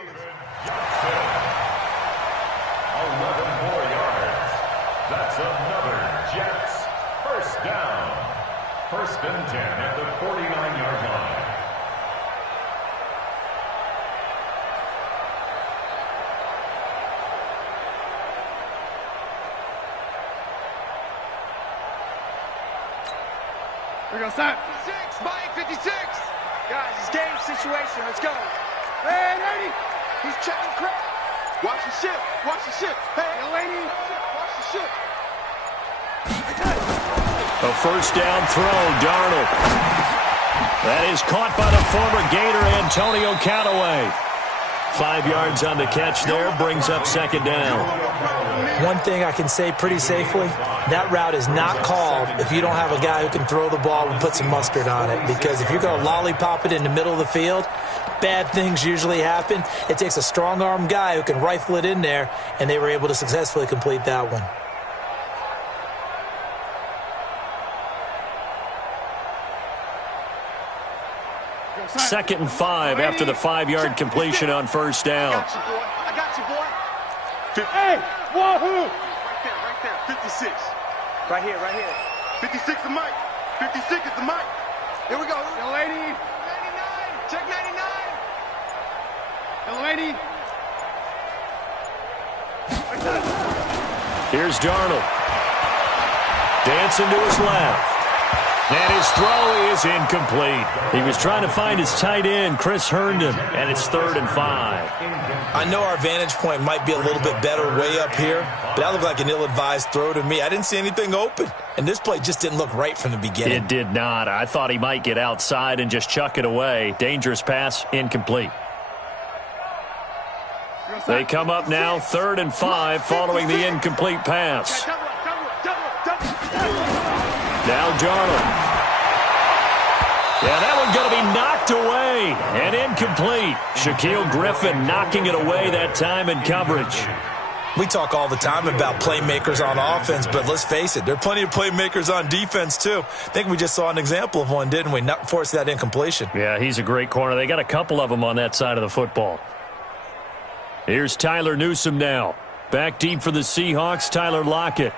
11 more yards. That's another Jets first down. 1st and 10 at the 49-yard line. We're going to start. 56, Mike, 56. Guys, it's game situation. Let's go. Hey, lady. He's checking crap. Watch the ship. Watch the ship. Hey, lady. Watch the ship. A first down throw, Darnold. That is caught by the former Gator, Antonio Callaway. 5 yards on the catch there, brings up 2nd down. One thing I can say pretty safely, that route is not called if you don't have a guy who can throw the ball and put some mustard on it. Because if you're going to lollipop it in the middle of the field, bad things usually happen. It takes a strong-arm guy who can rifle it in there, and they were able to successfully complete that one. Second and 5 after the 5-yard completion on first down. I got you, boy. Hey, wahoo! Right there, 56. Right here. 56 is Mike. 56 is the Mike. Here we go. Young lady. 99. Check 99. Young lady. Here's Darnold. Dancing to his left. And his throw is incomplete. He was trying to find his tight end, Chris Herndon, and it's 3rd and 5. I know our vantage point might be a little bit better way up here, but that looked like an ill-advised throw to me. I didn't see anything open, and this play just didn't look right from the beginning. It did not. I thought he might get outside and just chuck it away. Dangerous pass, incomplete. They come up now, 3rd and 5, following the incomplete pass. Now Darnold. Yeah, that one's going to be knocked away and incomplete. Shaquille Griffin knocking it away that time in coverage. We talk all the time about playmakers on offense, but let's face it, there are plenty of playmakers on defense too. I think we just saw an example of one, didn't we? Not force that incompletion. Yeah, he's a great corner. They got a couple of them on that side of the football. Here's Tyler Newsome now. Back deep for the Seahawks, Tyler Lockett.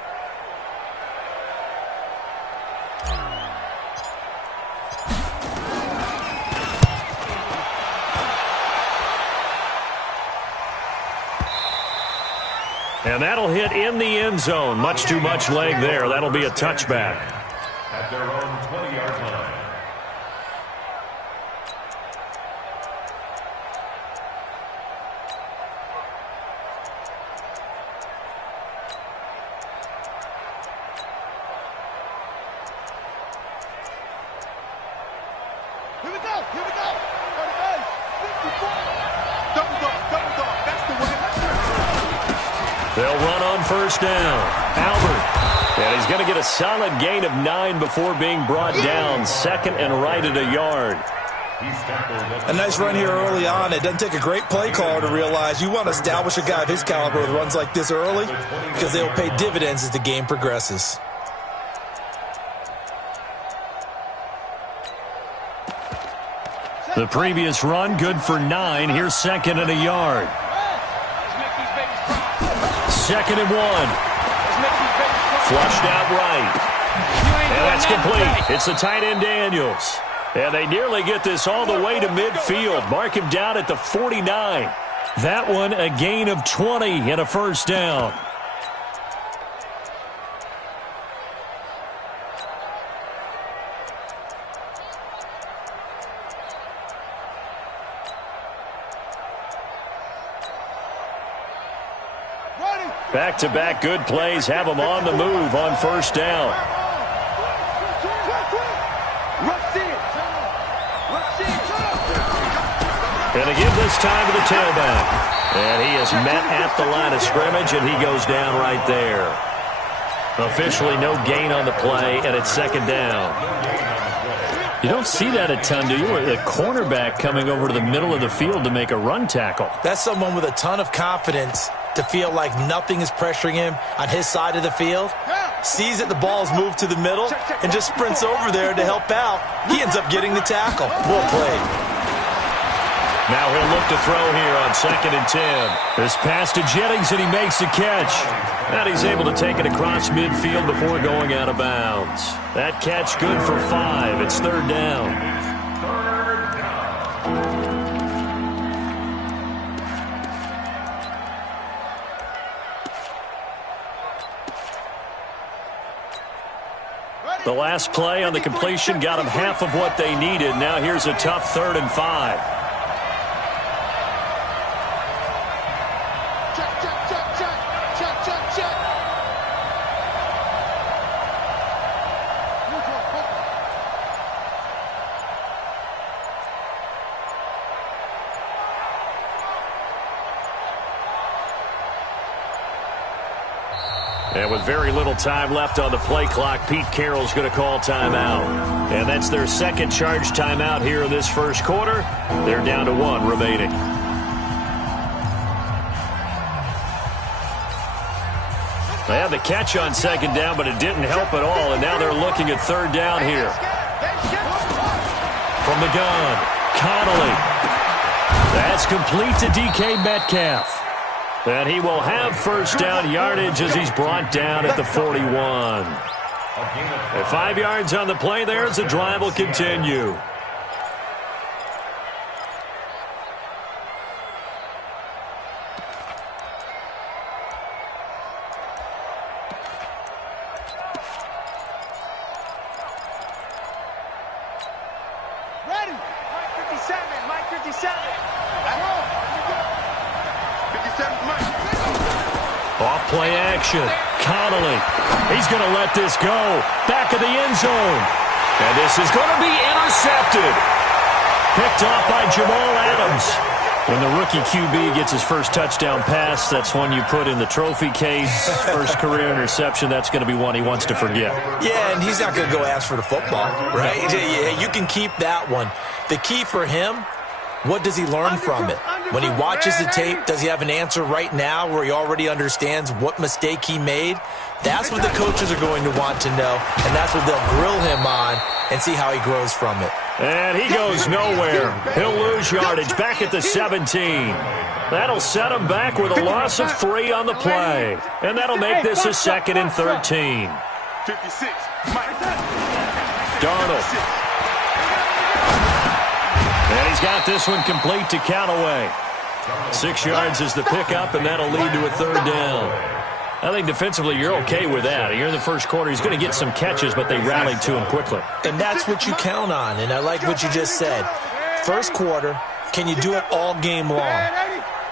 And that'll hit in the end zone. Much too much leg there. That'll be a touchback. At their own 20-yard line. Here we go. Double dog. That's the way. They'll run on first down. Albert. And he's going to get a solid gain of 9 before being brought down. 2nd and right at a yard. A nice run here early on. It doesn't take a great play caller to realize you want to establish a guy of his caliber with runs like this early because they will pay dividends as the game progresses. The previous run, good for 9. Here's 2nd and a yard. 2nd and 1. Flushed out right. And that's complete. It's the tight end Daniels. And they nearly get this all the way to midfield. Mark him down at the 49. That one a gain of 20 and a first down. Back-to-back good plays have them on the move on first down. And they give this time to the tailback. And he is met at the line of scrimmage, and he goes down right there. Officially no gain on the play, and it's 2nd down. You don't see that a ton, do you? The cornerback coming over to the middle of the field to make a run tackle. That's someone with a ton of confidence to feel like nothing is pressuring him on his side of the field. Sees that the ball's moved to the middle and just sprints over there to help out. He ends up getting the tackle. Well played. Now he'll look to throw here on 2nd and 10. This pass to Jennings, and he makes the catch. And he's able to take it across midfield before going out of bounds. That catch good for 5. It's 3rd down. The last play on the completion got them half of what they needed. Now here's a tough 3rd and 5. And with very little time left on the play clock, Pete Carroll's going to call timeout. And that's their second charge timeout here in this first quarter. They're down to 1 remaining. They had the catch on 2nd down, but it didn't help at all. And now they're looking at 3rd down here. From the gun, Connolly. That's complete to DK Metcalf. And he will have 1st down yardage as he's brought down at the 41. At 5 yards on the play there as the drive will continue. Ready. Mike 57. Mike 57. Off play action. Connolly. He's going to let this go. Back of the end zone. And this is going to be intercepted. Picked off by Jamal Adams. When the rookie QB gets his first touchdown pass, that's one you put in the trophy case. First career interception, that's going to be one he wants to forget. Yeah, and he's not going to go ask for the football, right? Yeah, you can keep that one. The key for him, what does he learn from it? When he watches the tape, does he have an answer right now where he already understands what mistake he made? That's what the coaches are going to want to know, and that's what they'll grill him on and see how he grows from it. And he goes nowhere. He'll lose yardage back at the 17. That'll set him back with a loss of 3 on the play. And that'll make this a 2nd and 13. 56. Darnold. And he's got this one complete to Callaway. 6 yards is the pickup, and that'll lead to a 3rd down. I think defensively you're okay with that. Here in the first quarter, he's going to get some catches, but they rallied to him quickly. And that's what you count on, and I like what you just said. First quarter, can you do it all game long?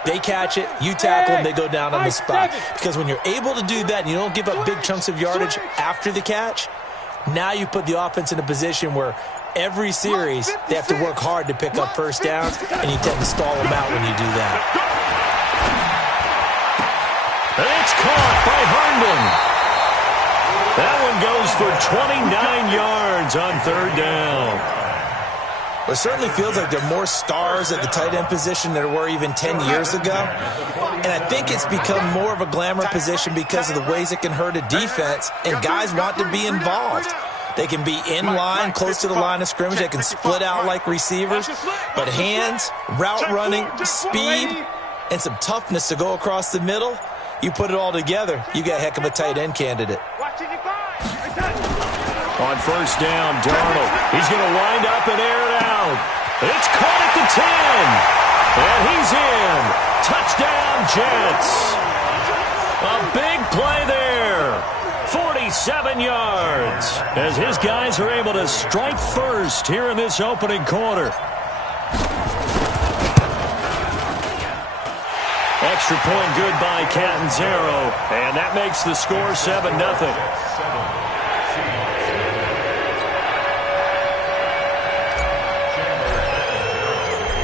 They catch it, you tackle them, they go down on the spot. Because when you're able to do that and you don't give up big chunks of yardage after the catch, now you put the offense in a position where every series they have to work hard to pick up first downs, and you tend to stall them out when you do that. It's caught by Herndon. That one goes for 29 yards on 3rd down. Well, it certainly feels like there are more stars at the tight end position than there were even 10 years ago. And I think it's become more of a glamour position because of the ways it can hurt a defense, and guys want to be involved. They can be in line, close to the line of scrimmage. They can split out like receivers. But hands, route running, speed, and some toughness to go across the middle, you put it all together, you got a heck of a tight end candidate. On 1st down, Darnold. He's going to wind up and air it out. It's caught at the 10. And he's in. Touchdown, Jets. A big play there. 47 yards. As his guys are able to strike first here in this opening quarter. Extra point good by Catanzaro. And that makes the score 7-0.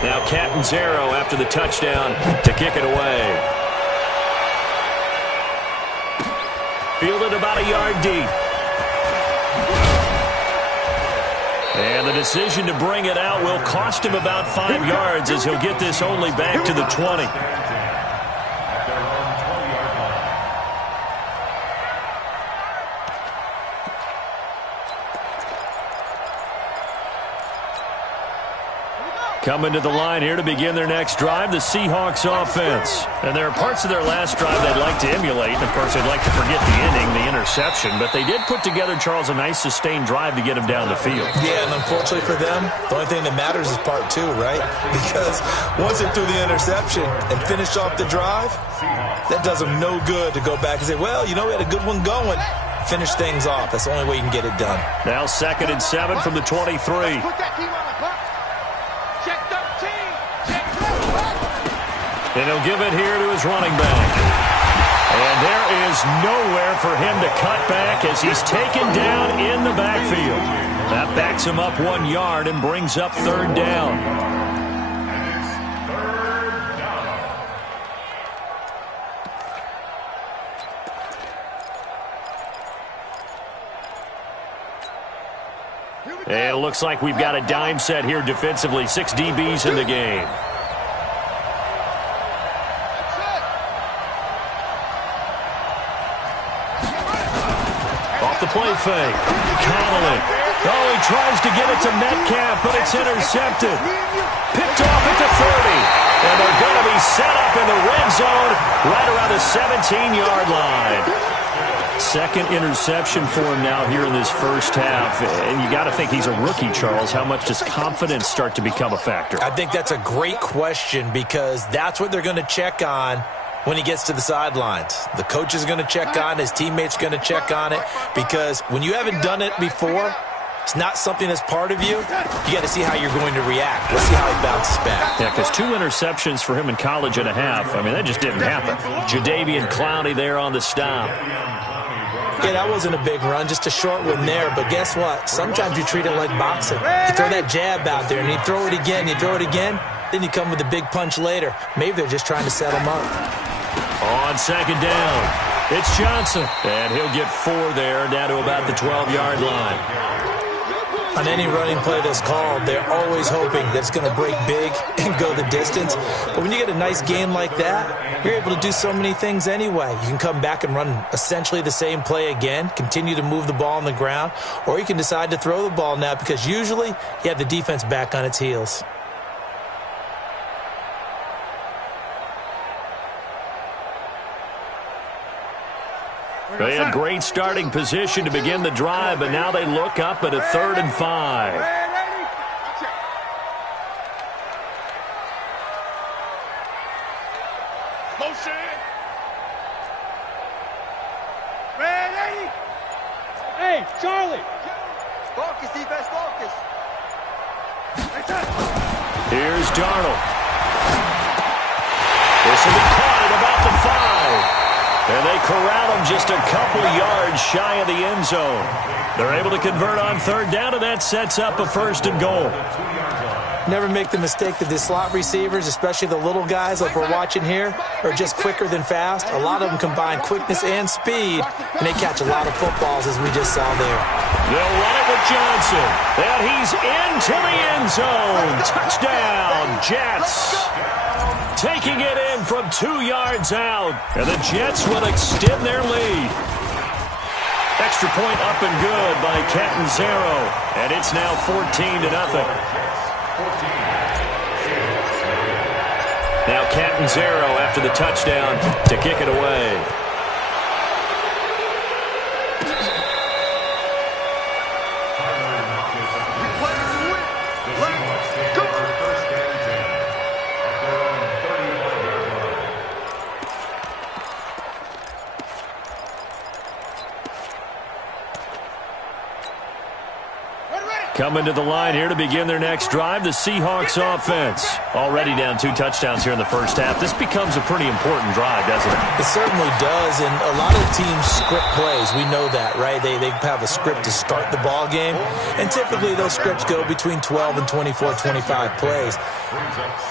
Now Catanzaro after the touchdown to kick it away. Fielded about a yard deep. And the decision to bring it out will cost him about 5 yards as he'll get this only back to the 20. Coming to the line here to begin their next drive, the Seahawks offense. And there are parts of their last drive they'd like to emulate. And, of course, they'd like to forget the inning, the interception. But they did put together, Charles, a nice sustained drive to get him down the field. Yeah, and unfortunately for them, the only thing that matters is part two, right? Because once they threw the interception and finished off the drive, that does them no good to go back and say, well, you know, we had a good one going. Finish things off. That's the only way you can get it done. Now 2nd and 7 from the 23. Put that team on the clock. Check 13. Check 12. And he'll give it here to his running back. And there is nowhere for him to cut back as he's taken down in the backfield. That backs him up 1 yard and brings up 3rd down. And it's 3rd down. And it looks like we've got a dime set here defensively. 6 DBs in the game. Off the play fake. Connolly. Oh, he tries to get it to Metcalf, but it's intercepted. Picked off at the 30. And they're going to be set up in the red zone right around the 17-yard line. 2nd interception for him now here in this first half. And you got to think he's a rookie, Charles. How much does confidence start to become a factor? I think that's a great question because that's what they're going to check on when he gets to the sidelines. The coach is going to check on, his teammates are going to check on it because when you haven't done it before, it's not something that's part of you. You got to see how you're going to react. Let's see how he bounces back. Yeah, because 2 interceptions for him in college and a half. I mean, that just didn't happen. Jadeveon Clowney there on the stop. Yeah, that wasn't a big run, just a short one there. But guess what? Sometimes you treat it like boxing. You throw that jab out there, and you throw it again, then you come with a big punch later. Maybe they're just trying to set him up. On 2nd down, it's Johnson. And he'll get 4 there, down to about the 12-yard line. On any running play that's called, they're always hoping that it's going to break big and go the distance. But when you get a nice gain like that, you're able to do so many things anyway. You can come back and run essentially the same play again, continue to move the ball on the ground, or you can decide to throw the ball now because usually you have the defense back on its heels. They had great starting position to begin the drive, but now they look up at a 3rd and 5. Motion. Ready? Hey, Charlie. Focus, defense, focus. Here's Darnold. This will be caught at about the 5. And they corral him just a couple yards shy of the end zone. They're able to convert on 3rd down, and that sets up a 1st and goal. Never make the mistake that the slot receivers, especially the little guys like we're watching here, are just quicker than fast. A lot of them combine quickness and speed, and they catch a lot of footballs, as we just saw there. They'll run it with Johnson, and he's into the end zone. Touchdown, Jets. Taking it in from 2 yards out, and the Jets will extend their lead. Extra point up and good by Catanzaro, and it's now 14-0. Now Catanzaro after the touchdown to kick it away. Coming to the line here to begin their next drive, the Seahawks offense. Already down 2 touchdowns here in the first half. This becomes a pretty important drive, doesn't it? It certainly does, and a lot of teams script plays. We know that, right? They have a script to start the ball game, and typically those scripts go between 12 and 24, 25 plays.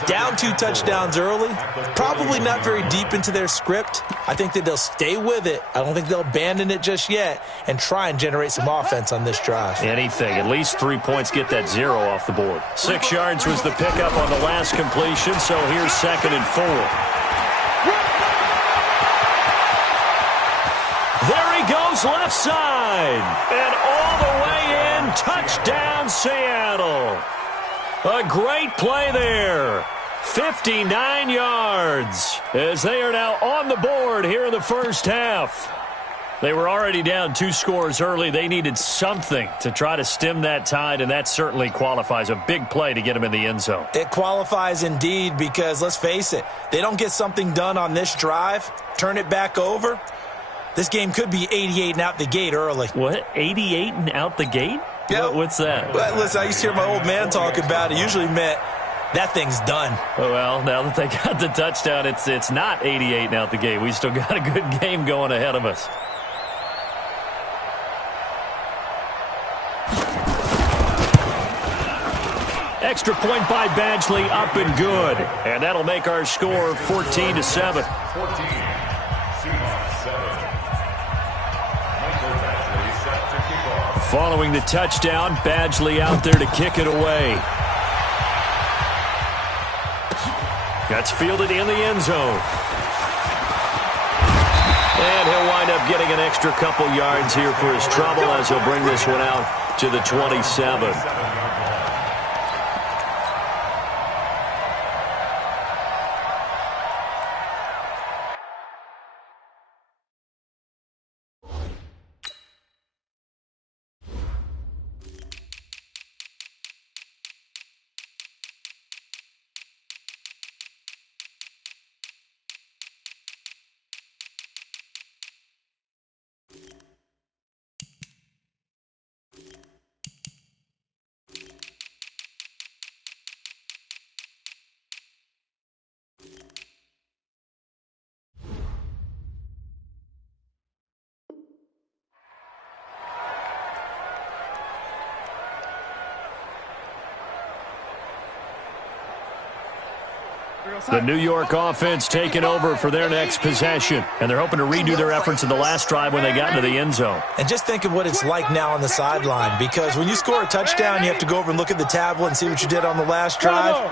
Down 2 touchdowns early, probably not very deep into their script. I think that they'll stay with it. I don't think they'll abandon it just yet and try and generate some offense on this drive. Anything. At least 3 points, get that 0 off the board. 6 yards was the pickup on the last completion, so here's 2nd and 4. There he goes left side. And all the way in, touchdown Seattle. A great play there. 59 yards as they are now on the board here in the first half. They were already down 2 scores early. They needed something to try to stem that tide, and that certainly qualifies. A big play to get them in the end zone. It qualifies indeed because, let's face it, they don't get something done on this drive, turn it back over, this game could be 88 and out the gate early. What? 88 and out the gate? Yeah. What's that? Well, listen, I used to hear my old man talk about it. Usually meant that thing's done. Well, now that they got the touchdown, it's not 88 and out the gate. We still got a good game going ahead of us. Extra point by Badgley, up and good. And that'll make our score 14-7. 14. Seahawks 7. Michael Badgley set to kick off. Following the touchdown, Badgley out there to kick it away. That's fielded in the end zone. And he'll wind up getting an extra couple yards here for his trouble as he'll bring this one out to the 27. The New York offense taking over for their next possession. And they're hoping to redo their efforts in the last drive when they got into the end zone. And just think of what it's like now on the sideline, because when you score a touchdown, you have to go over and look at the tablet and see what you did on the last drive.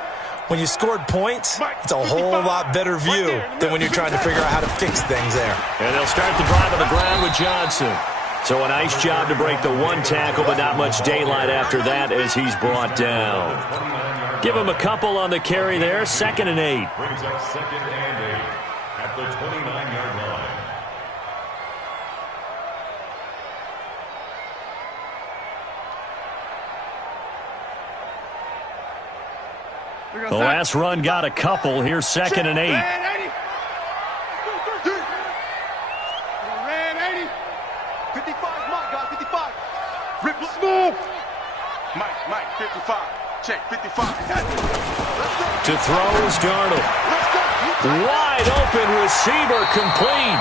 When you scored points, it's a whole lot better view than when you're trying to figure out how to fix things there. And they'll start the drive on the ground with Johnson. So a nice job to break the one tackle, but not much daylight after that as he's brought down. Give him a couple on the carry there. 2nd and 8. Brings up 2nd and 8 at the 29-yard line. The last run got a couple. Here's 2nd and 8. Ran 80. 55, Mike, guys, 55. Rip smooth. Mike, 55. Check, 55. To throw is Darnold. Wide open receiver complete.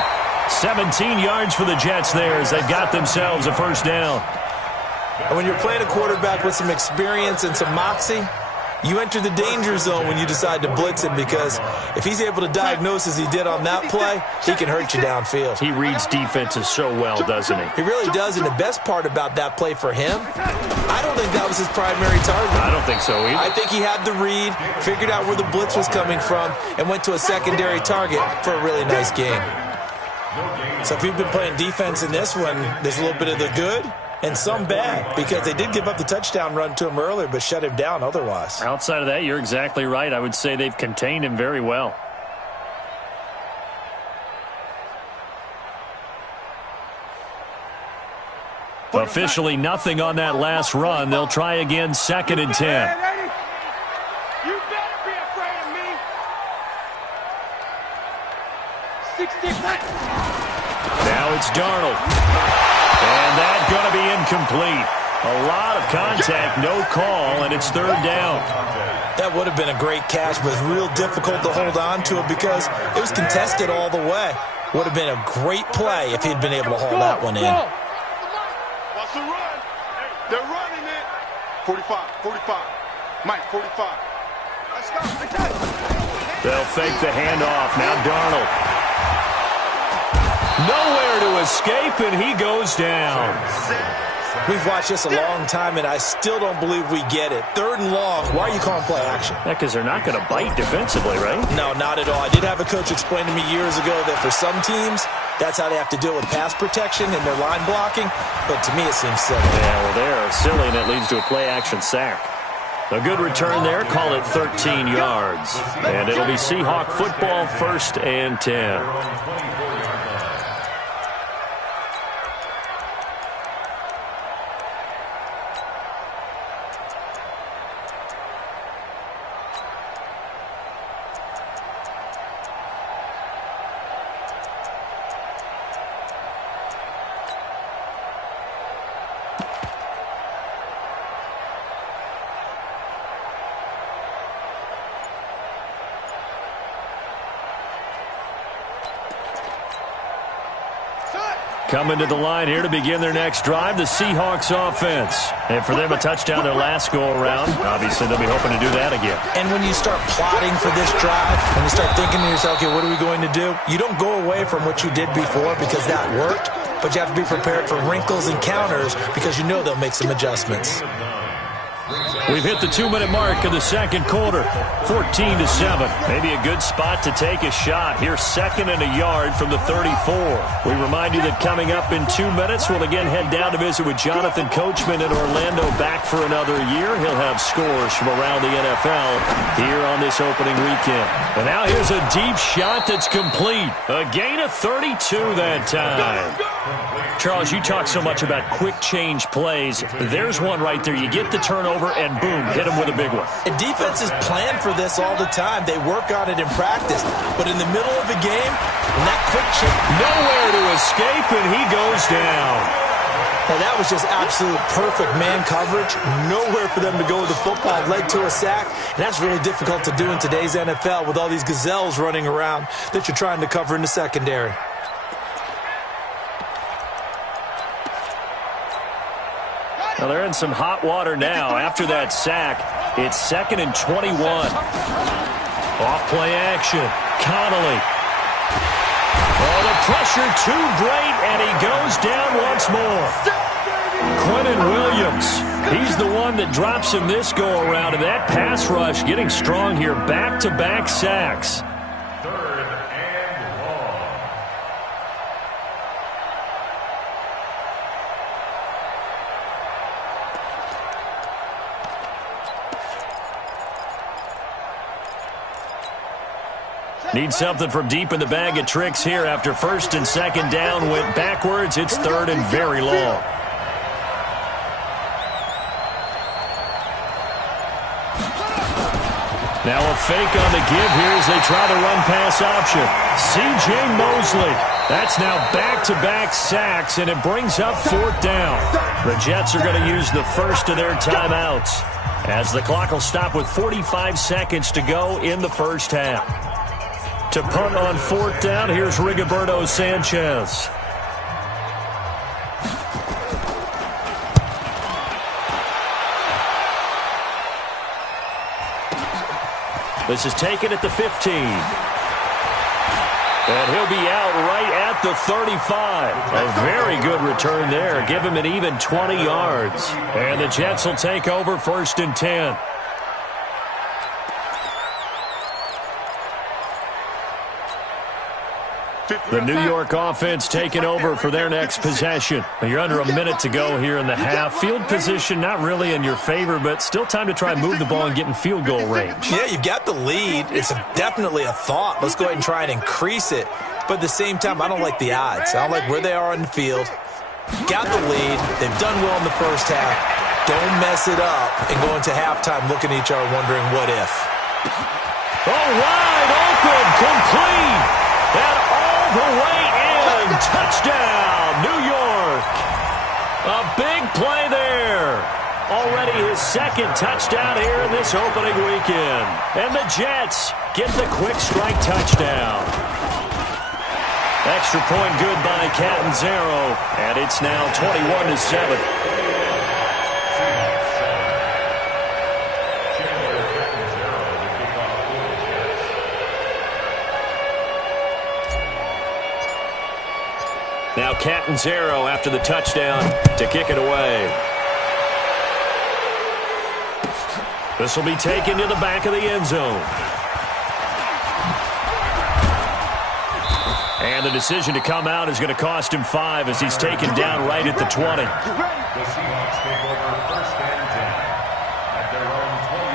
17 yards for the Jets there as they've got themselves a first down. And when you're playing a quarterback with some experience and some moxie, you enter the danger zone when you decide to blitz him, because if he's able to diagnose as he did on that play, he can hurt you downfield. He reads defenses so well, doesn't he? He really does, and the best part about that play for him, I don't think that was his primary target. I don't think so either. I think he had the read, figured out where the blitz was coming from, and went to a secondary target for a really nice game. So if you've been playing defense in this one, there's a little bit of the good and some bad, because they did give up the touchdown run to him earlier, but shut him down otherwise. Outside of that, you're exactly right. I would say they've contained him very well. Officially nothing on that last run. They'll try again, 2nd and 10. You better be afraid of me. 66. Now it's Darnold. And that's going to be incomplete. A lot of contact, no call, and it's 3rd down. That would have been a great catch, but it's real difficult to hold on to it because it was contested all the way. Would have been a great play if he'd been able to haul that one in. Watch the run. They're running it. 45. Mike, 45. Let's go. They'll fake the handoff. Now Darnold. Nowhere to escape, and he goes down. We've watched this a long time, and I still don't believe we get it. 3rd and long. Why are you calling play action? Yeah, because they're not going to bite defensively, right? No, not at all. I did have a coach explain to me years ago that for some teams, that's how they have to deal with pass protection and their line blocking. But to me, it seems silly. Yeah, well, they're silly, and it leads to a play action sack. A good return there. Call it 13 yards. And it'll be Seahawk football, 1st and 10. Coming to the line here to begin their next drive, the Seahawks offense. And for them, a touchdown their last go-around. Obviously, they'll be hoping to do that again. And when you start plotting for this drive, and you start thinking to yourself, okay, what are we going to do? You don't go away from what you did before because that worked, but you have to be prepared for wrinkles and counters because you know they'll make some adjustments. We've hit the 2-minute mark of the second quarter, 14-7. Maybe a good spot to take a shot. Here, 2nd and a yard from the 34. We remind you that coming up in 2 minutes, we'll again head down to visit with Jonathan Coachman in Orlando, back for another year. He'll have scores from around the NFL here on this opening weekend. And now here's a deep shot that's complete. A gain of 32 that time. Charles, you talk so much about quick change plays. There's one right there. You get the turnover and boom, hit him with a big one. And defenses plan for this all the time. They work on it in practice. But in the middle of the game, when that quick change, nowhere to escape, and he goes down. Now that was just absolute perfect man coverage. Nowhere for them to go with the football. Led to a sack. And that's really difficult to do in today's NFL with all these gazelles running around that you're trying to cover in the secondary. Well, they're in some hot water now. After that sack, it's 2nd and 21. Off play action. Connolly. Oh, the pressure too great, and he goes down once more. Quentin Williams. He's the one that drops him this go-around, and that pass rush getting strong here. Back-to-back sacks. Need something from deep in the bag of tricks here after 1st and 2nd down went backwards. It's 3rd and very long. Now a fake on the give here as they try the run-pass option. C.J. Mosley. That's now back-to-back sacks, and it brings up 4th down. The Jets are going to use the first of their timeouts as the clock will stop with 45 seconds to go in the first half. To punt on 4th down, here's Rigoberto Sanchez. This is taken at the 15. And he'll be out right at the 35. A very good return there. Give him an even 20 yards. And the Jets will take over 1st and 10. The New York offense taking over for their next possession. You're under a minute to go here in the half. Field position not really in your favor, but still time to try and move the ball and get in field goal range. Yeah, you've got the lead. It's definitely a thought. Let's go ahead and try and increase it. But at the same time, I don't like the odds. I don't like where they are on the field. Got the lead. They've done well in the first half. Don't mess it up and go into halftime looking at each other wondering what if. Oh, wide open, complete, and all the way in. Touchdown, New York. A big play there. Already his 2nd touchdown here in this opening weekend. And the Jets get the quick strike touchdown. Extra point good by Catanzaro, and it's now 21-7. Now Catanzaro after the touchdown to kick it away. This will be taken to the back of the end zone. And the decision to come out is going to cost him 5 as he's taken down right at the 20. The Seahawks take over 1st and 10 at their own 20.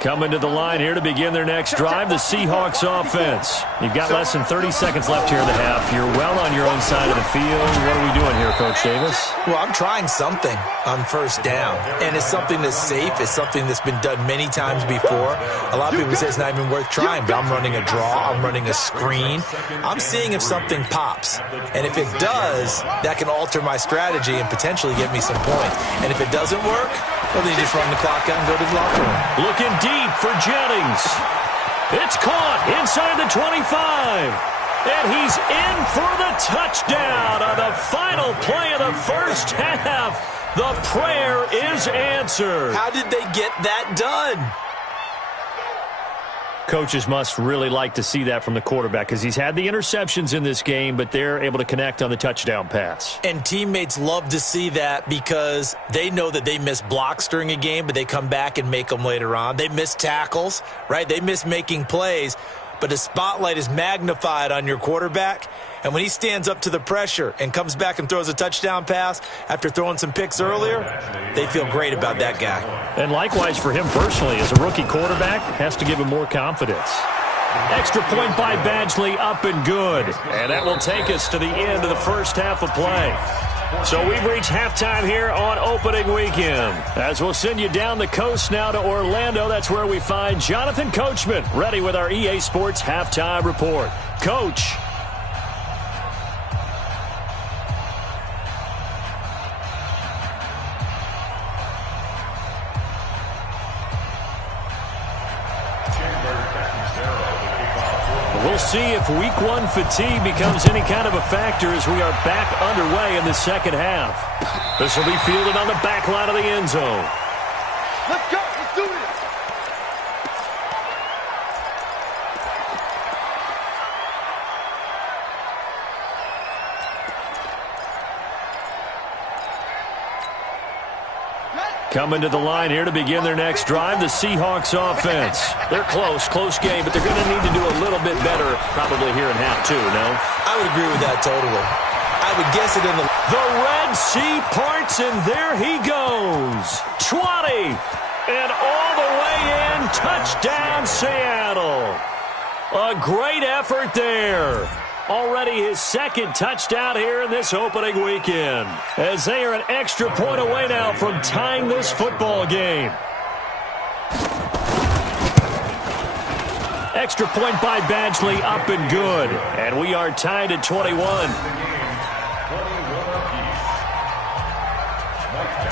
Coming to the line here to begin their next drive, the Seahawks offense. You've got less than 30 seconds left here in the half. You're well on your own side of the field. What are we doing here, Coach Davis? Well, I'm trying something on first down, and it's something that's safe. It's something that's been done many times before. A lot of people say it's not even worth trying, but I'm running a draw. I'm running a screen. I'm seeing if something pops, and if it does, that can alter my strategy and potentially get me some points. And if it doesn't work, well, then you just run the clock out and go to the locker room. Looking deep for Jennings. It's caught inside the 25. And he's in for the touchdown on the final play of the first half. The prayer is answered. How did they get that done? Coaches must really like to see that from the quarterback because he's had the interceptions in this game, but they're able to connect on the touchdown pass. And teammates love to see that because they know that they miss blocks during a game, but they come back and make them later on. They miss tackles, right? They miss making plays, but the spotlight is magnified on your quarterback. And when he stands up to the pressure and comes back and throws a touchdown pass after throwing some picks earlier, they feel great about that guy. And likewise for him personally, as a rookie quarterback, has to give him more confidence. Extra point by Badgley, up and good. And that will take us to the end of the first half of play. So we've reached halftime here on opening weekend. As we'll send you down the coast now to Orlando, that's where we find Jonathan Coachman, ready with our EA Sports halftime report. Coach. We'll see if week one fatigue becomes any kind of a factor as we are back underway in the second half. This will be fielded on the back line of the end zone. Let's go. Let's do this. Coming to the line here to begin their next drive, the Seahawks offense. They're close game, but they're going to need to do a little bit better probably here in half two, no? I would agree with that totally. I would guess it in the Red Sea parts, and there he goes. 20, and all the way in, touchdown Seattle. A great effort there. Already his second touchdown here in this opening weekend, as they are an extra point away now from tying this football game. Extra point by Badgley, up and good. And we are tied at 21.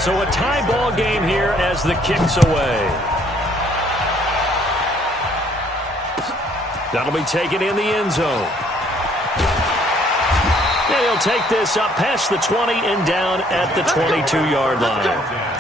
So a tie ball game here as the kick's away. That'll be taken in the end zone. And he'll take this up past the 20 and down at the 22-yard line.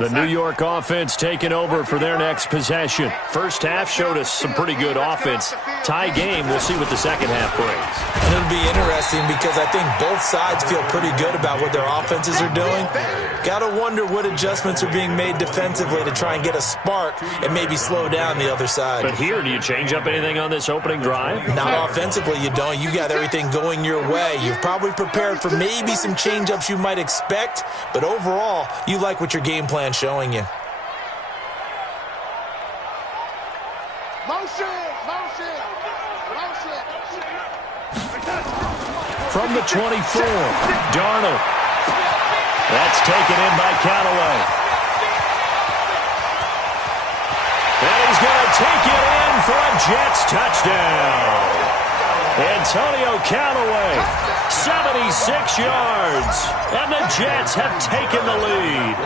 The New York offense taking over for their next possession. First half showed us some pretty good offense. Tie game, we'll see what the second half brings. And it'll be interesting because I think both sides feel pretty good about what their offenses are doing. Got to wonder what adjustments are being made defensively to try and get a spark and maybe slow down the other side. But here, do you change up anything on this opening drive? Not offensively, you don't. You got everything going your way. You've probably prepared for maybe some change-ups you might expect, but overall, you like what your game plan showing you. From the 24, Darnold. That's taken in by Callaway. And he's going to take it in for a Jets touchdown. Antonio Callaway, 76 yards. And the Jets have taken the lead.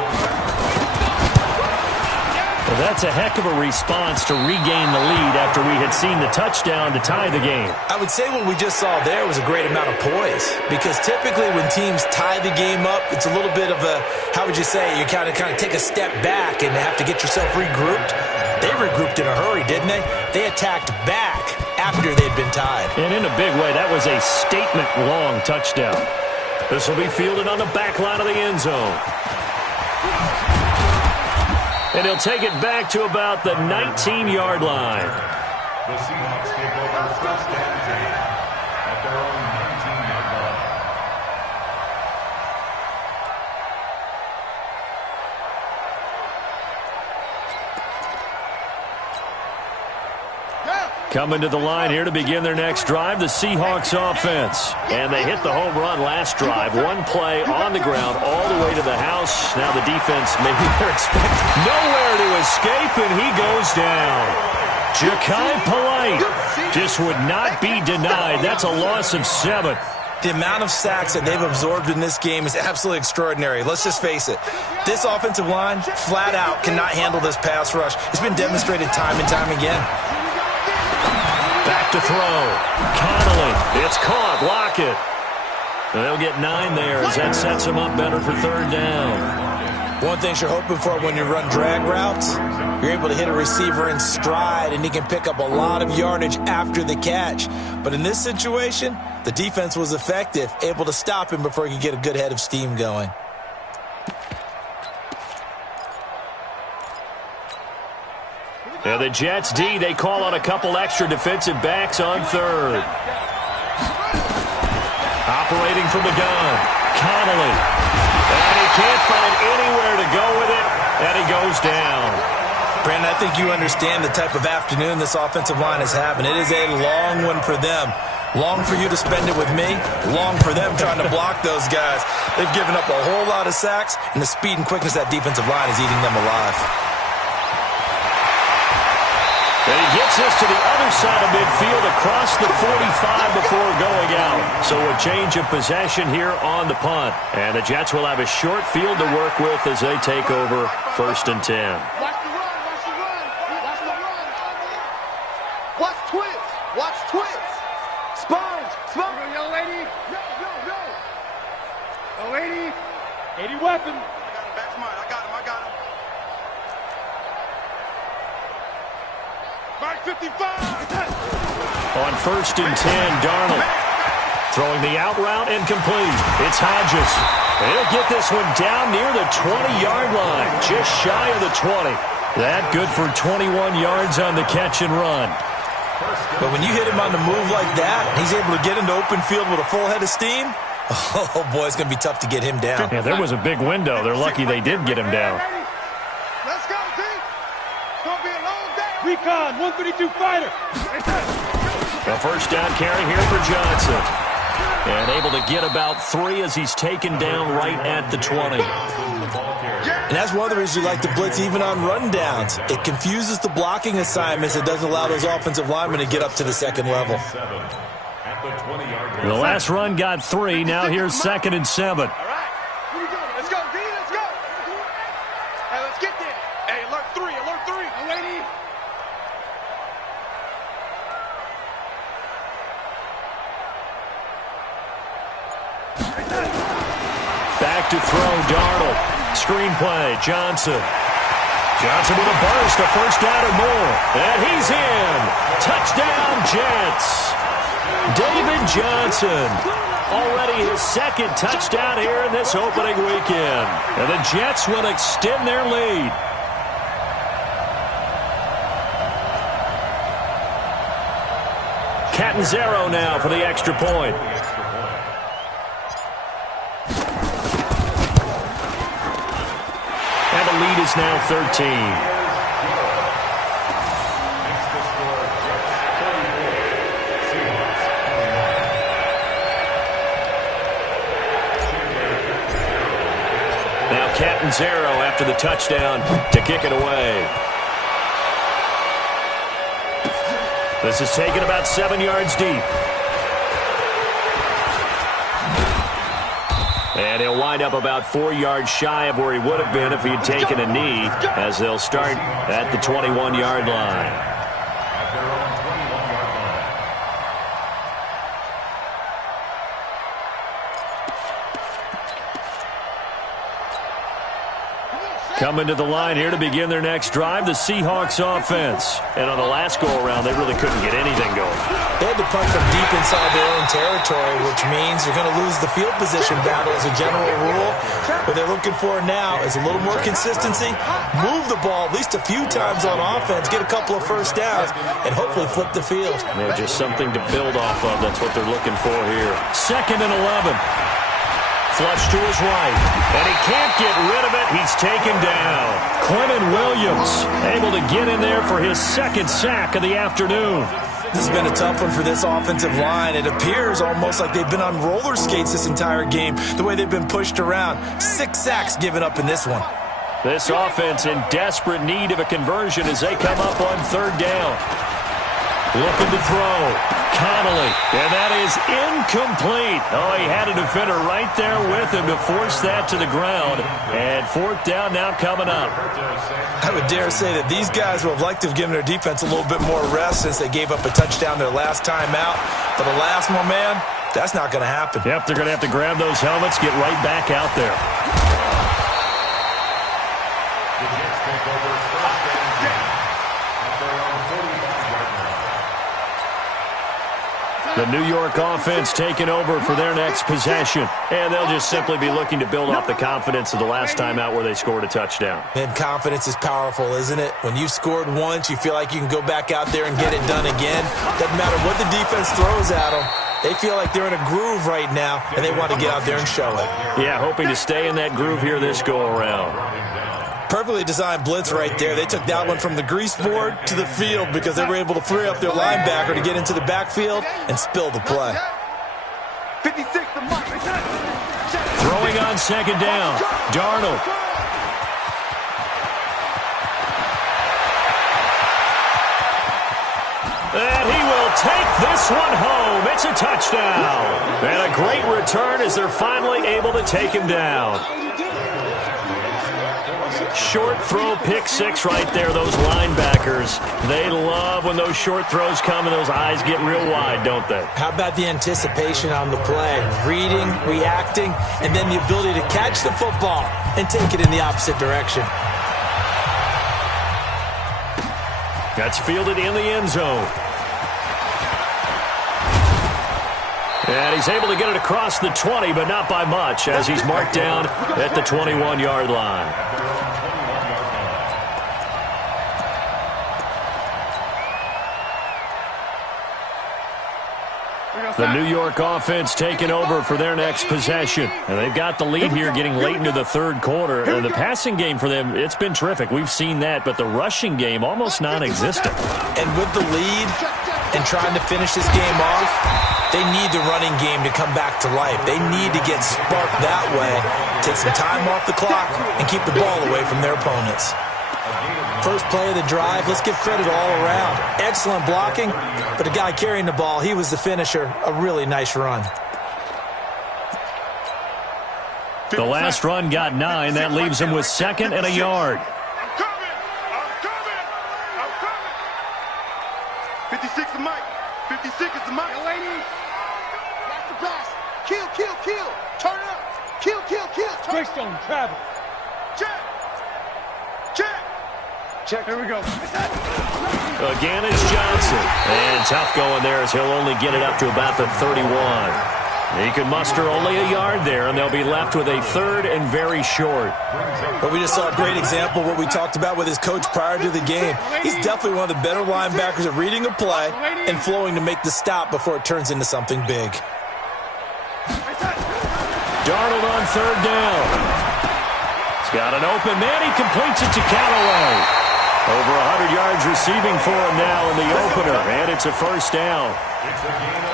Well, that's a heck of a response to regain the lead after we had seen the touchdown to tie the game. I would say what we just saw there was a great amount of poise, because typically when teams tie the game up, it's a little bit of a, how would you say, you kind of take a step back and have to get yourself regrouped. They regrouped in a hurry, didn't they? They attacked back after they'd been tied. And in a big way, that was a statement-long touchdown. This will be fielded on the back line of the end zone. And he'll take it back to about the 19-yard line. The Seahawks take over first and 10 at their own 19-yard line. Coming to the line here to begin their next drive, the Seahawks offense. And they hit the home run last drive. One play on the ground all the way to the house. Now the defense, maybe they're expecting nowhere to escape, and he goes down. Ja'Kai Polite just would not be denied. That's a loss of 7. The amount of sacks that they've absorbed in this game is absolutely extraordinary. Let's just face it. This offensive line, flat out, cannot handle this pass rush. It's been demonstrated time and time again. Back to throw. Connolly. It's caught. Lockett. They'll get 9 there as that sets them up better for third down. One thing you're hoping for when you run drag routes, you're able to hit a receiver in stride, and he can pick up a lot of yardage after the catch. But in this situation, the defense was effective, able to stop him before he could get a good head of steam going. Yeah, the Jets D, they call on a couple extra defensive backs on third. Operating from the gun, Connolly. And he can't find anywhere to go with it, and he goes down. Brandon, I think you understand the type of afternoon this offensive line is having. It is a long one for them. Long for you to spend it with me, long for them trying to block those guys. They've given up a whole lot of sacks, and the speed and quickness of that defensive line is eating them alive. And he gets this to the other side of midfield across the 45 before going out. So a change of possession here on the punt. And the Jets will have a short field to work with as they take over first and 10. Watch the run, watch the run, watch the run. Watch twist, watch twist. Sponge, sponge. Young lady. Yo, yo, yo. Young lady. 80 weapon. I got him, back to mine. I got him, I got him. Mark 55. On first and 10, Darnold throwing the out route and complete. It's Hodges. He'll get this one down near the 20-yard line, just shy of the 20. That good for 21 yards on the catch and run. But when you hit him on the move like that, he's able to get into open field with a full head of steam, oh, boy, it's going to be tough to get him down. Yeah, there was a big window. They're lucky they did get him down. Let's go, team. It's going to be a long day. Recon, 132 fighter. A first down carry here for Johnson. And able to get about 3 as he's taken down right at the 20. And that's one of the reasons you like to blitz even on rundowns. It confuses the blocking assignments. It doesn't allow those offensive linemen to get up to the second level. The last run got 3. Now here's second and 7. All right. Here we go. Let's go, D. Let's go. Hey, let's get there. Hey, alert 3, alert 3. Lady. Back to throw, Darnold. Screenplay, Johnson. Johnson with a burst, a first down or more. And he's in. Touchdown, Jets. David Johnson. Already his second touchdown here in this opening weekend. And the Jets will extend their lead. Catanzaro now for the extra point. And the lead is now 13. Now Catanzaro after the touchdown to kick it away. This is taken about 7 yards deep. And he'll wind up about 4 yards shy of where he would have been if he had taken a knee, as they'll start at the 21-yard line. Coming to the line here to begin their next drive, the Seahawks offense. And on the last go-around, they really couldn't get anything going. They had to punt from deep inside their own territory, which means you're going to lose the field position battle as a general rule. What they're looking for now is a little more consistency, move the ball at least a few times on offense, get a couple of first downs, and hopefully flip the field. Yeah, just something to build off of. That's what they're looking for here. 2nd and 11. Flush to his right, and he can't get rid of it. He's taken down. Quentin Williams able to get in there for his 2nd sack of the afternoon. This has been a tough one for this offensive line. It appears almost like they've been on roller skates this entire game, the way they've been pushed around. 6 sacks given up in this one. This offense in desperate need of a conversion as they come up on 3rd down. Looking to throw. Connolly, and that is incomplete. Oh, he had a defender right there with him to force that to the ground. And 4th down now coming up. I would dare say that these guys would have liked to have given their defense a little bit more rest since they gave up a touchdown their last time out. But the last one, man, that's not going to happen. Yep, they're going to have to grab those helmets, get right back out there. The New York offense taking over for their next possession. And they'll just simply be looking to build off the confidence of the last time out where they scored a touchdown. And confidence is powerful, isn't it? When you've scored once, you feel like you can go back out there and get it done again. Doesn't matter what the defense throws at them. They feel like they're in a groove right now, and they want to get out there and show it. Yeah, hoping to stay in that groove here this go-around. Perfectly designed blitz right there. They took that one from the grease board to the field because they were able to free up their linebacker to get into the backfield and spill the play. 56 to Mike. Throwing on 2nd down. Darnold. And he will take this one home. It's a touchdown. And a great return as they're finally able to take him down. Short throw, pick 6 right there. Those linebackers, they love when those short throws come and those eyes get real wide, don't they? How about the anticipation on the play? Reading, reacting, and then the ability to catch the football and take it in the opposite direction. That's fielded in the end zone. And he's able to get it across the 20, but not by much, as he's marked down at the 21-yard line. The New York offense taking over for their next possession. And they've got the lead here getting late into the 3rd quarter. And the passing game for them, it's been terrific. We've seen that, but the rushing game almost non-existent. And with the lead and trying to finish this game off, they need the running game to come back to life. They need to get sparked that way, take some time off the clock, and keep the ball away from their opponents. First play of the drive, let's give credit all around. Excellent blocking, but the guy carrying the ball, he was the finisher. A really nice run. The last run got 9. That leaves him with 2nd and a yard. I'm coming. 56 to Mike. 56 is to Mike. Lady. That's the pass. Kill. Turn it up. Kill. Greystone, travel. Check. Here we go. Again, it's Johnson. And tough going there as he'll only get it up to about the 31. He can muster only a yard there, and they'll be left with a 3rd and very short. But we just saw a great example of what we talked about with his coach prior to the game. He's definitely one of the better linebackers at reading a play and flowing to make the stop before it turns into something big. Darnold on 3rd down. He's got an open man. He completes it to Callaway. Over 100 yards receiving for him now in the opener, and it's a 1st down.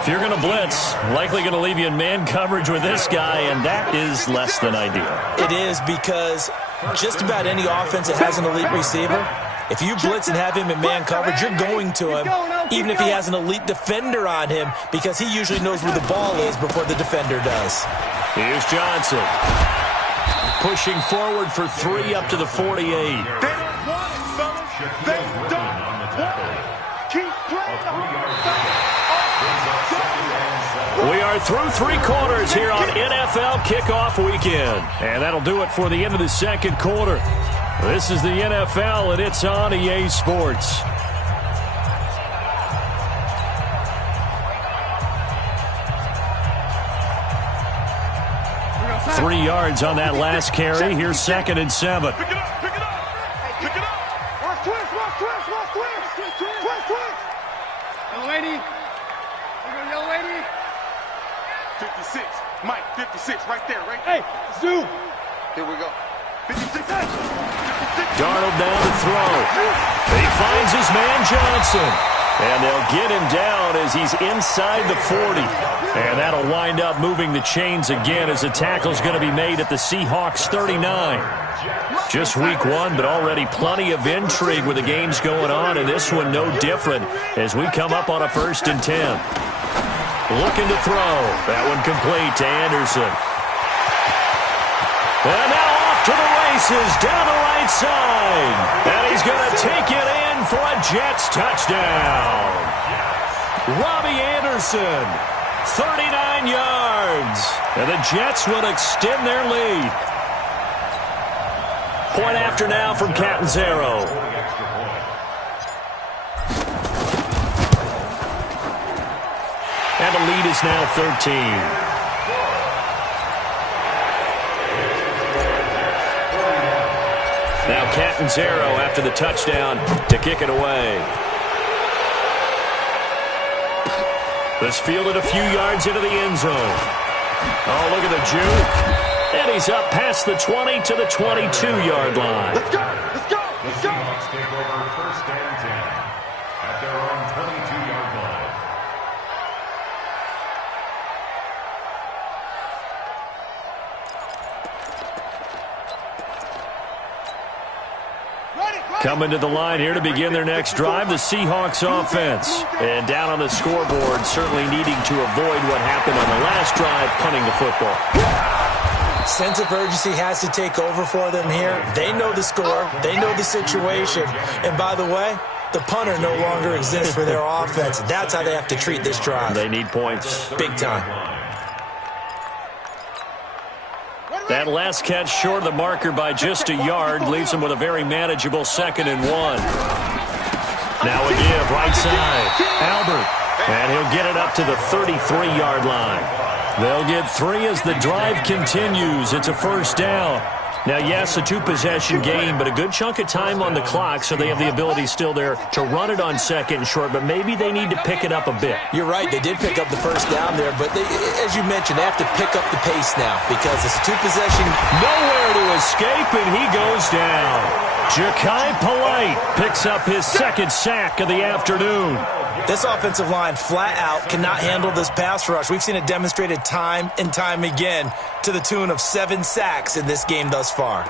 If you're going to blitz, likely going to leave you in man coverage with this guy, and that is less than ideal. It is because just about any offense that has an elite receiver, if you blitz and have him in man coverage, you're going to him, even if he has an elite defender on him, because he usually knows where the ball is before the defender does. Here's Johnson. Pushing forward for 3 up to the 48. They don't want it. Keep playing. We are through 3 quarters here on NFL Kickoff Weekend. And that'll do it for the end of the 2nd quarter. This is the NFL, and it's on EA Sports. Three yards on that last carry. Here's 2nd and 7. Pick it up, pick it up, pick it up. Watch twist. Yellow lady. Yellow lady. 56. Mike, 56, right there, right Hey, there. Zoo. Here we go. 56. 56. Darnold down to throw. He finds his man Johnson. And they'll get him down as he's inside the 40. And that'll wind up moving the chains again as the tackle's going to be made at the Seahawks 39. Just week 1, but already plenty of intrigue with the games going on, and this one no different as we come up on a 1st and 10. Looking to throw. That one complete to Anderson. And now off to the races down the right side. And he's going to take it in for a Jets touchdown. Robbie Anderson, 39 yards. And the Jets will extend their lead. Point after now from Catanzaro. And the lead is now 13. Now Catanzaro after the touchdown to kick it away. This fielded a few yards into the end zone. Oh, look at the juke. And he's up past the 20 to the 22-yard line. Let's go, let's go, let's go. The Seahawks take over 1st and 10 at their own 22-yard line. Coming to the line here to begin their next drive, the Seahawks offense. And down on the scoreboard, certainly needing to avoid what happened on the last drive, punting the football. Sense of urgency has to take over for them here. They know the score. They know the situation. And by the way, the punter no longer exists for their offense. That's how they have to treat this drive. They need points. Big time. That last catch short of the marker by just a yard leaves them with a very manageable 2nd and 1. Now a give, right side. Albert. And he'll get it up to the 33-yard line. They'll get 3 as the drive continues. It's a 1st down. Now, yes, a 2-possession game, but a good chunk of time on the clock, so they have the ability still there to run it on 2nd and short, but maybe they need to pick it up a bit. You're right. They did pick up the 1st down there, but they, as you mentioned, they have to pick up the pace now because it's a 2-possession. Nowhere to escape, and he goes down. Ja'Kai Polite picks up his 2nd sack of the afternoon. This offensive line flat out cannot handle this pass rush. We've seen it demonstrated time and time again to the tune of 7 sacks in this game thus far.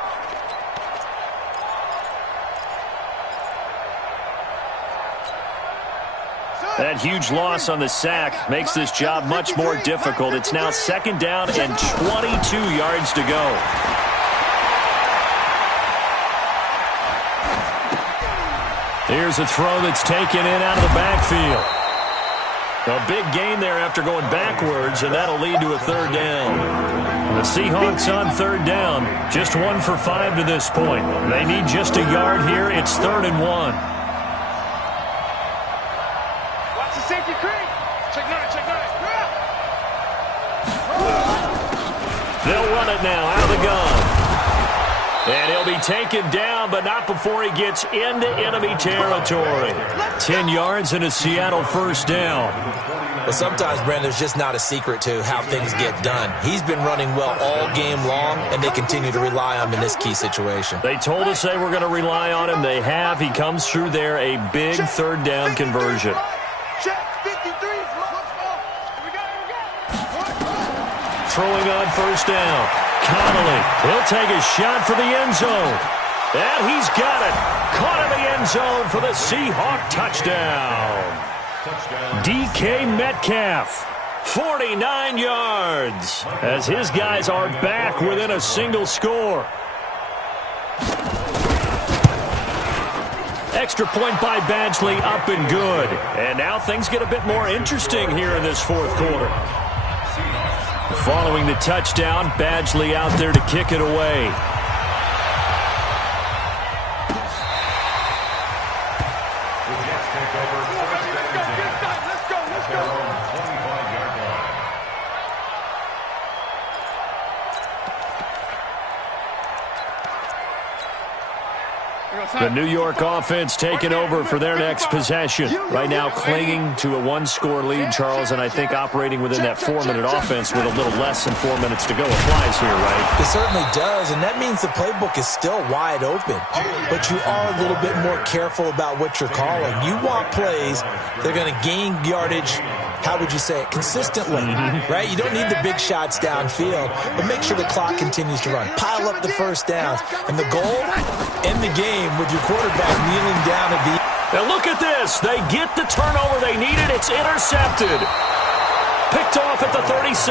That huge loss on the sack makes this job much more difficult. It's now 2nd down and 22 yards to go. Here's a throw that's taken in out of the backfield. A big gain there after going backwards, and that'll lead to a 3rd down. The Seahawks on 3rd down, just 1 for 5 to this point. They need just a yard here. It's 3rd and 1. Watch the safety creep. Check 9, check 9. They'll run it now out of the gun. And he'll be taken down, but not before he gets into enemy territory. 10 yards and a Seattle 1st down. But sometimes, Brandon, there's just not a secret to how things get done. He's been running well all game long, and they continue to rely on him in this key situation. They told us they were going to rely on him. They have. He comes through there, a big 3rd down conversion. Throwing on 1st down. Connolly, he'll take a shot for the end zone. And he's got it. Caught in the end zone for the Seahawk touchdown. DK Metcalf, 49 yards, as his guys are back within a single score. Extra point by Badgley, up and good. And now things get a bit more interesting here in this 4th quarter. Following the touchdown, Badgley out there to kick it away. The New York offense taking over for their next possession. Right now clinging to a one-score lead, Charles, and I think operating within that 4-minute offense with a little less than 4 minutes to go applies here, right? It certainly does, and that means the playbook is still wide open. But you are a little bit more careful about what you're calling. You want plays that are going to gain yardage, how would you say it, consistently, right? You don't need the big shots downfield, but make sure the clock continues to run. Pile up the first downs. And the goal, end the game with your quarterback kneeling down at the... Now look at this. They get the turnover they needed. It's intercepted. Picked off at the 36.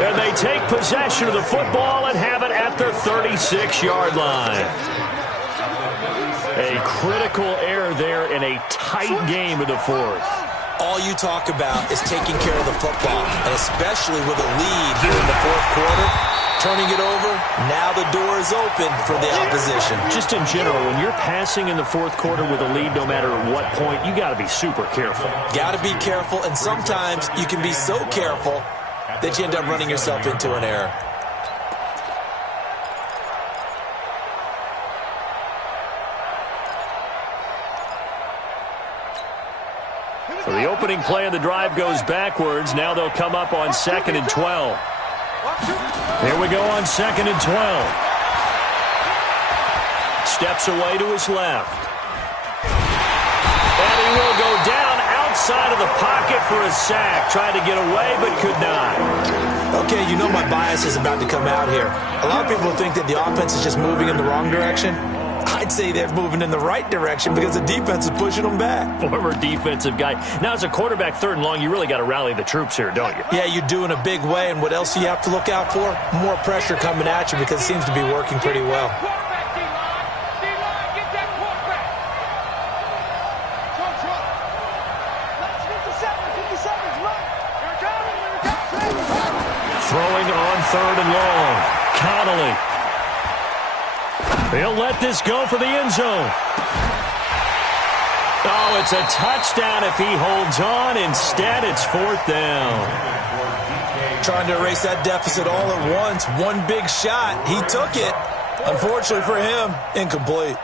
And they take possession of the football and have it at their 36-yard line. A critical error there in a tight game in the fourth. All you talk about is taking care of the football, and especially with a lead here in the fourth quarter, turning it over, now the door is open for the opposition. Just in general, when you're passing in the fourth quarter with a lead, no matter what point, you got to be super careful. Got to be careful, and sometimes you can be so careful that you end up running yourself into an error. So the opening play of the drive goes backwards. Now they'll come up on 2nd and 12. Here we go on 2nd and 12. Steps away to his left. And he will go down outside of the pocket for a sack. Tried to get away, but could not. Okay, you know my bias is about to come out here. A lot of people think that the offense is just moving in the wrong direction. I'd say they're moving in the right direction because the defense is pushing them back. Former defensive guy. Now, as a quarterback, 3rd and long, you really got to rally the troops here, don't you? Yeah, you do in a big way. And what else do you have to look out for? More pressure coming at you because it seems to be working pretty well. Throwing on 3rd and long. Connolly. He'll let this go for the end zone. Oh, it's a touchdown if he holds on. Instead, it's 4th down. Trying to erase that deficit all at once. One big shot. He took it. Unfortunately for him, incomplete.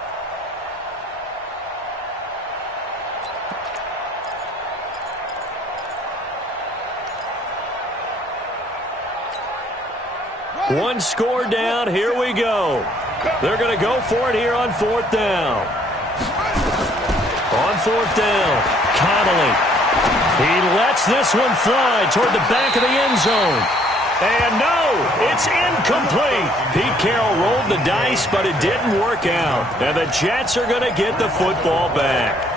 One score down. Here we go. They're going to go for it here on 4th down. On 4th down, Connolly. He lets this one fly toward the back of the end zone. And no, it's incomplete. Pete Carroll rolled the dice, but it didn't work out. And the Jets are going to get the football back.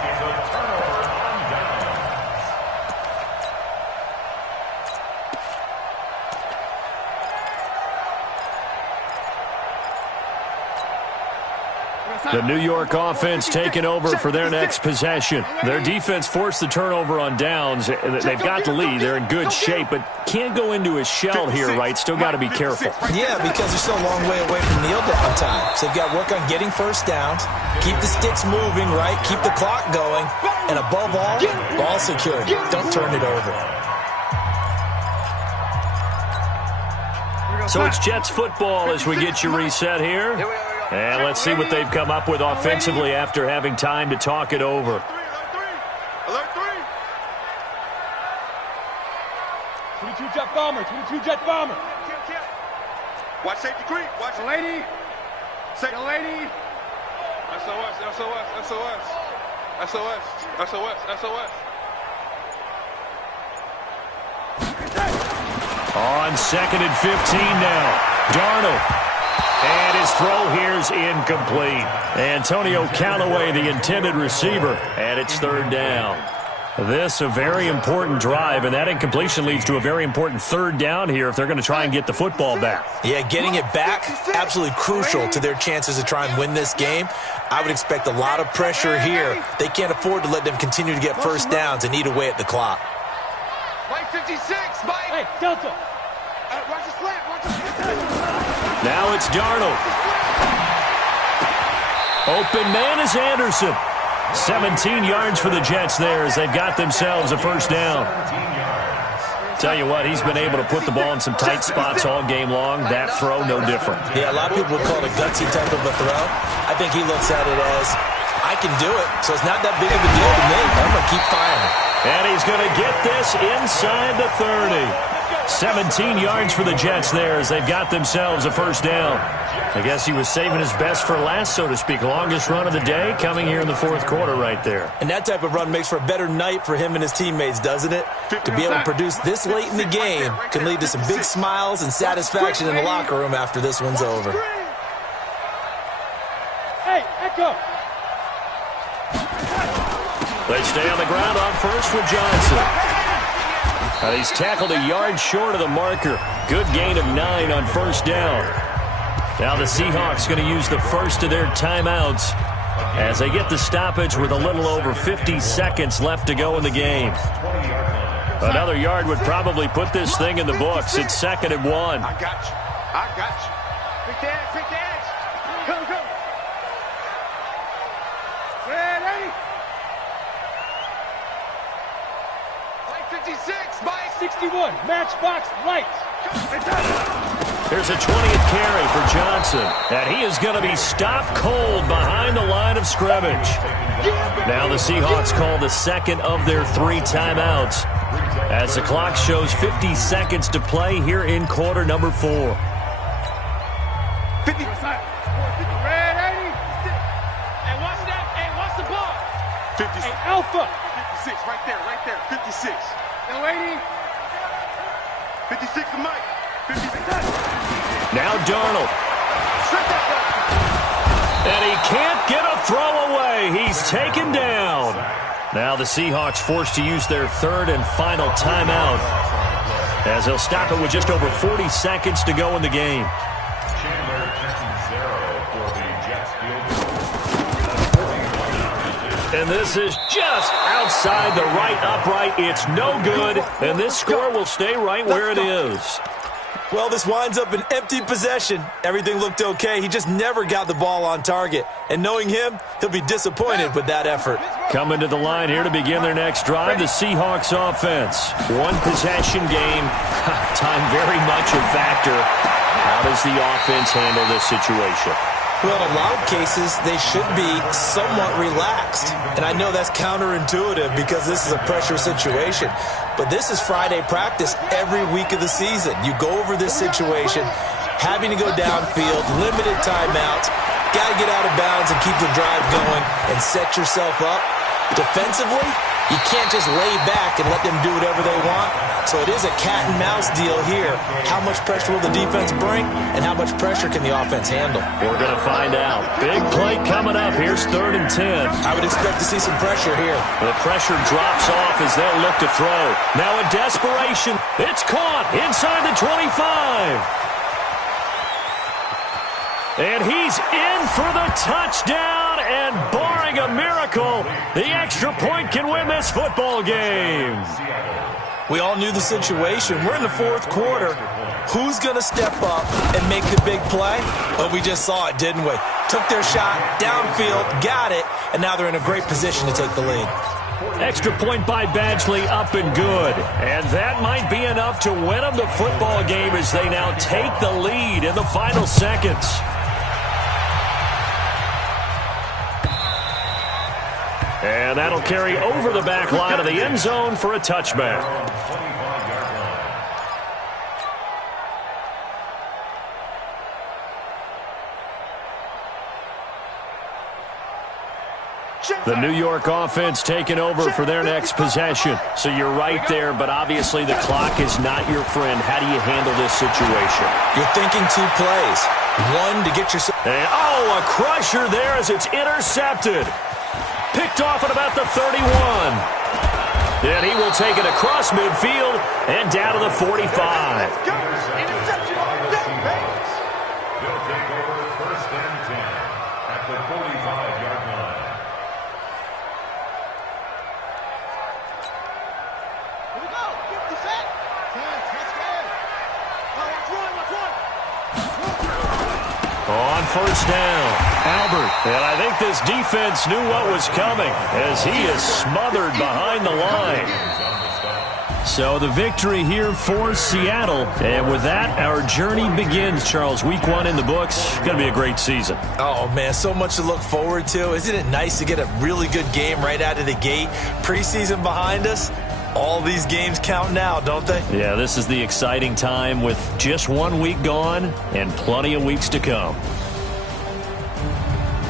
The New York offense taking over for their next possession. Their defense forced the turnover on downs. They've got the lead. They're in good shape, but can't go into a shell here, right? Still got to be careful. Yeah, because they're still a long way away from kneel down time. So they've got to work on getting first downs, keep the sticks moving, right? Keep the clock going, and above all, ball security. Don't turn it over. So it's Jets football as we get you reset here. And let's see what they've come up with offensively after having time to talk it over. Alert 3. 22 jet bomber, 22 jet bomber. Watch safety creep. Watch The lady. Say The lady. SOS, SOS, SOS. SOS, SOS, SOS. On 2nd and 15 now. Darnold. And his throw here's incomplete. Antonio Callaway, the intended receiver, and it's 3rd down. This a very important drive, and that incompletion leads to a very important 3rd down here if they're going to try and get the football back. Yeah, getting it back, absolutely crucial to their chances to try and win this game. I would expect a lot of pressure here. They can't afford to let them continue to get first downs and eat away at the clock. Mike 56, Mike. Hey, Delta. Watch the slant, watch the slant. Now it's Darnold. Open man is Anderson. 17 yards for the Jets there as they've got themselves a first down. Tell you what, he's been able to put the ball in some tight spots all game long. That throw, no different. Yeah, a lot of people would call it a gutsy type of a throw. I think he looks at it as, I can do it, so it's not that big of a deal to me. I'm going to keep firing. And he's going to get this inside the 30. 17 yards for the Jets there as they've got themselves a first down. I guess he was saving his best for last, so to speak. Longest run of the day coming here in the fourth quarter right there. And that type of run makes for a better night for him and his teammates, doesn't it? To be able to produce this late in the game can lead to some big smiles and satisfaction in the locker room after this one's over. Hey, Echo. They stay on the ground on first with Johnson. He's tackled a yard short of the marker. Good gain of 9 on first down. Now the Seahawks going to use the first of their timeouts as they get the stoppage with a little over 50 seconds left to go in the game. Another yard would probably put this thing in the books. It's 2nd and 1. I got you. I got you. Big dance, big dance. Come, come. Ready? Play 56, Mike. 61, matchbox lights. Here's a 20th carry for Johnson. And he is going to be stopped cold behind the line of scrimmage. Now the Seahawks call the second of their 3 timeouts as the clock shows 50 seconds to play here in quarter number 4. 50. Ready? And watch that. And watch the ball. 56. Hey, Alpha. 56, right there, 56. Now, lady. 56 to Mike. 56. Now Darnold. And he can't get a throw away. He's taken down. Now the Seahawks forced to use their 3rd and final timeout as they'll stop it with just over 40 seconds to go in the game. And this is just outside the right upright. It's no good, and this score will stay right where it is. Well, this winds up an empty possession. Everything looked okay. He just never got the ball on target. And knowing him, he'll be disappointed with that effort. Coming to the line here to begin their next drive, the Seahawks offense. 1 possession game. Time very much a factor. How does the offense handle this situation? Well, in a lot of cases, they should be somewhat relaxed. And I know that's counterintuitive because this is a pressure situation. But this is Friday practice every week of the season. You go over this situation, having to go downfield, limited timeouts, got to get out of bounds and keep the drive going and set yourself up. Defensively, you can't just lay back and let them do whatever they want. So it is a cat-and-mouse deal here. How much pressure will the defense bring, and how much pressure can the offense handle? We're going to find out. Big play coming up. Here's 3rd and 10. I would expect to see some pressure here. The pressure drops off as they'll look to throw. Now in desperation, it's caught inside the 25. And he's in for the touchdown, and barring a miracle, the extra point can win this football game. We all knew the situation. We're in the 4th quarter. Who's going to step up and make the big play? Well, we just saw it, didn't we? Took their shot, downfield, got it, and now they're in a great position to take the lead. Extra point by Badgley, up and good. And that might be enough to win them the football game as they now take the lead in the final seconds. And that'll carry over the back line of the end zone for a touchback. The New York offense taking over for their next possession. So you're right there, but obviously the clock is not your friend. How do you handle this situation? You're thinking 2 plays. One to get yourself... And, a crusher there as it's intercepted. Picked off at about the 31. Then he will take it across midfield and down to the 45. They'll take over 1st and 10 at the 45-yard line. Here we go. 50 set. 10, let's go. Let's run. On first down, Albert. And I think this defense knew what was coming as he is smothered behind the line. So the victory here for Seattle. And with that, our journey begins, Charles. Week 1 in the books. Going to be a great season. Oh, man, so much to look forward to. Isn't it nice to get a really good game right out of the gate? Preseason behind us. All these games count now, don't they? Yeah, this is the exciting time with just 1 week gone and plenty of weeks to come.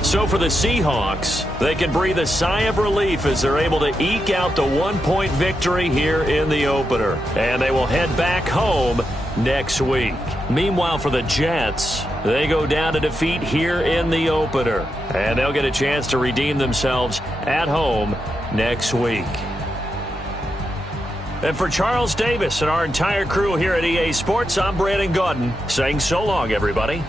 So for the Seahawks, they can breathe a sigh of relief as they're able to eke out the 1-point victory here in the opener. And they will head back home next week. Meanwhile, for the Jets, they go down to defeat here in the opener. And they'll get a chance to redeem themselves at home next week. And for Charles Davis and our entire crew here at EA Sports, I'm Brandon Gaudin saying so long, everybody.